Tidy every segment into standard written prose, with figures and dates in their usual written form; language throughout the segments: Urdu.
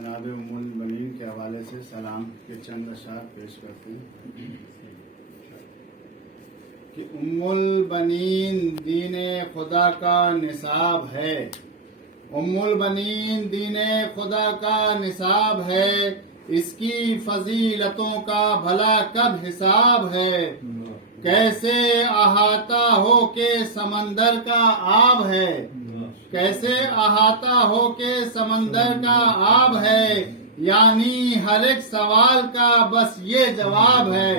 جناب ام البنین کے حوالے سے سلام کے چند اشعار پیش کرتے ہیں کہ ام البنین دین خدا کا نصاب ہے، ام البنین دین خدا کا نصاب ہے، اس کی فضیلتوں کا بھلا کب حساب ہے، کیسے احاطہ ہو کے سمندر کا آب ہے، کیسے احاطہ ہو کے سمندر کا آب ہے، یعنی ہر ایک سوال کا بس یہ جواب ہے،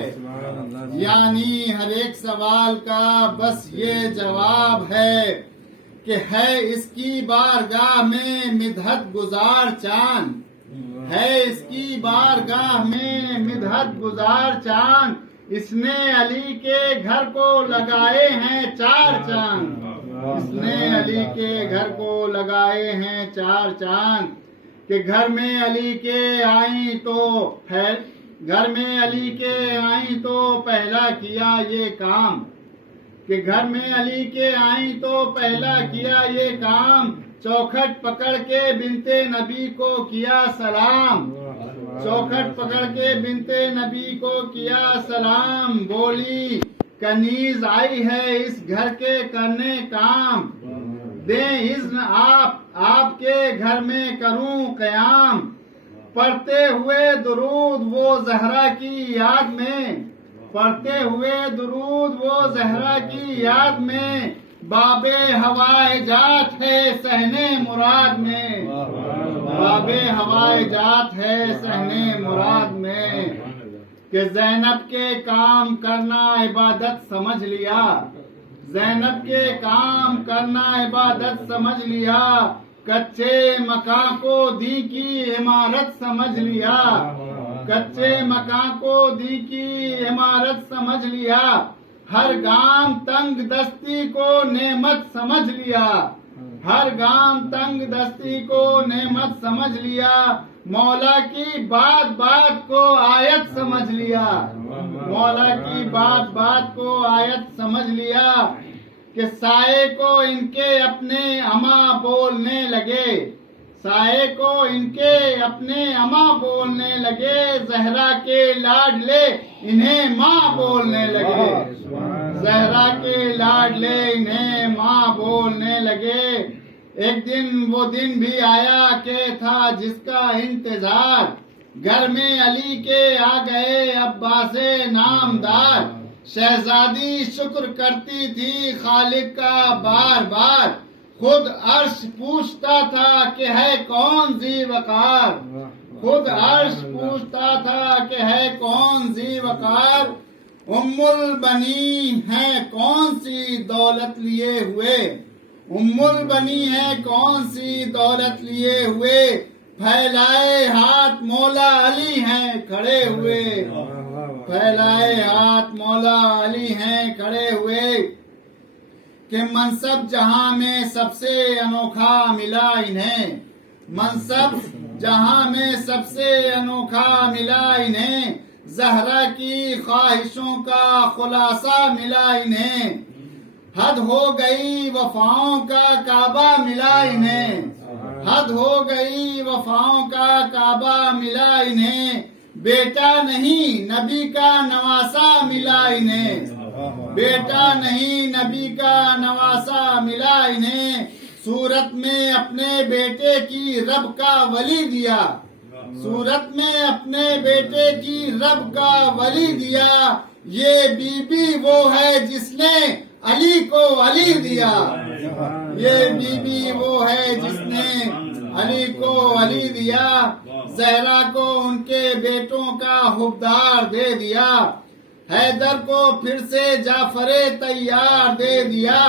یعنی ہر ایک سوال کا بس یہ جواب ہے کہ ہے اس کی بارگاہ میں مدحت گزار چاند، ہے اس کی بارگاہ میں مدحت گزار چاند، اس نے علی کے گھر کو لگائے ہیں چار چاند، اس نے علی کے گھر کو لگائے ہیں چار چاند، کہ گھر میں علی کے آئیں تو گھر میں علی کے آئیں تو پہلا کیا یہ کام، کہ گھر میں علی کے آئیں تو پہلا کیا یہ کام، چوکھٹ پکڑ کے بنتے نبی کو کیا سلام، چوکھٹ پکڑ کے بنتے نبی کو کیا سلام، بولی کنیز آئی ہے اس گھر کے کرنے کام، دیں اذن آپ کے گھر میں کروں قیام، پڑھتے ہوئے درود وہ زہرا کی یاد میں، پڑھتے ہوئے درود وہ زہرا کی یاد میں، باب ہوائے جات ہے صحنے مراد میں، باب ہوائے جات ہے صحنے مراد میں، کہ زینب کے کام کرنا عبادت سمجھ لیا، زینب کے کام کرنا عبادت سمجھ لیا، کچے مکان کو دی کی عمارت سمجھ لیا، کچے مکان کو دی کی عمارت سمجھ لیا، ہر گام تنگ دستی کو نعمت سمجھ لیا، ہر گام تنگ دستی کو نعمت سمجھ لیا، مولا کی بات بات کو آیت سمجھ لیا، مولا کی بات بات کو آیت سمجھ لیا، کہ سائے کو ان کے اپنے اماں بولنے لگے، سائے کو ان کے اپنے اماں بولنے لگے، زہرا کے لاڈلے انہیں ماں بولنے لگے، زہرا کے لاڈلے انہیں ماں بولنے لگے، ایک دن وہ دن بھی آیا کہ تھا جس کا انتظار، گھر میں علی کے آ گئے عباس نامدار، شہزادی شکر کرتی تھی خالق کا بار بار، خود عرش پوچھتا تھا کہ ہے کون ذی وقار، خود عرش پوچھتا تھا کہ ہے کون ذی وقار، ام البنی ہے کون سی دولت لیے ہوئے، ام البنی ہے کون سی دولت لیے ہوئے، پھیلائے ہاتھ مولا علی ہیں کھڑے ہوئے، پھیلائے ہاتھ مولا علی ہیں کھڑے ہوئے، کہ منصب جہاں میں سب سے انوکھا ملا انہیں، منصب جہاں میں سب سے انوکھا ملا انہیں، زہرا کی خواہشوں کا خلاصہ ملا انہیں، حد ہو گئی وفاؤں کا کعبہ ملا انہیں، حد ہو گئی وفاؤں کا کعبہ ملا انہیں، بیٹا نہیں نبی کا نواسا ملا انہیں، بیٹا نہیں نبی کا نواسا ملا انہیں، صورت میں اپنے بیٹے کی رب کا ولی دیا، صورت میں اپنے بیٹے کی رب کا ولی دیا، یہ بی بی وہ ہے جس نے علی کو علی دیا، یہ بی بی وہ ہے جس نے علی کو علی دیا، زہرا کو ان کے بیٹوں کا حبدار دے دیا، حیدر کو پھر سے جعفر طیار دے دیا،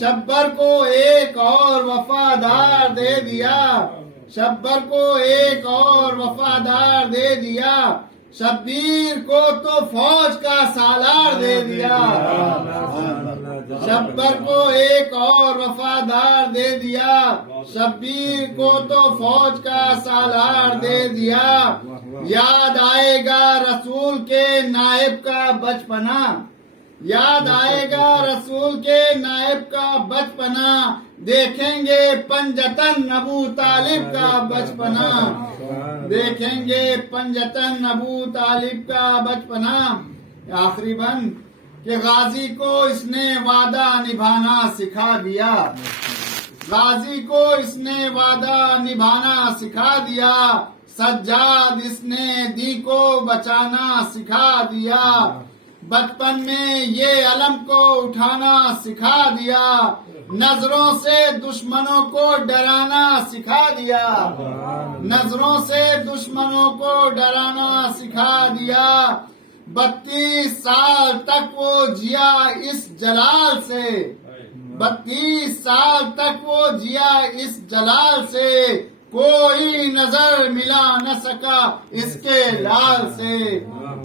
شبر کو ایک اور وفادار دے دیا، شبر کو ایک اور وفادار دے دیا، شبیر کو تو فوج کا سالار دے دیا، شبر کو ایک اور وفادار دے دیا، شبیر کو تو فوج کا سالار دے دیا، یاد آئے گا رسول کے نائب کا بچپنا، یاد آئے گا رسول کے نائب کا بچپنا، دیکھیں گے پنجتن ابو طالب کا بچپنا، دیکھیں گے پنجتن ابو طالب کا بچپنا۔ آخری بند کہ غازی کو اس نے وعدہ نبھانا سکھا دیا، غازی کو اس نے وعدہ نبھانا سکھا دیا، سجاد اس نے دی کو بچانا سکھا دیا، بچپن میں یہ علم کو اٹھانا سکھا دیا، نظروں سے دشمنوں کو ڈرانا سکھا دیا، نظروں سے دشمنوں کو ڈرانا سکھا دیا، 32 سال تک وہ جیا اس جلال سے، 32 سال تک وہ جیا اس جلال سے، کوئی نظر ملا نہ سکا اس کے لال سے،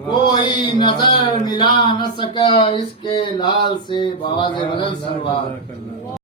کوئی نظر ملا نہ سکا اس کے لال سے۔ بآواز بلند سلوات۔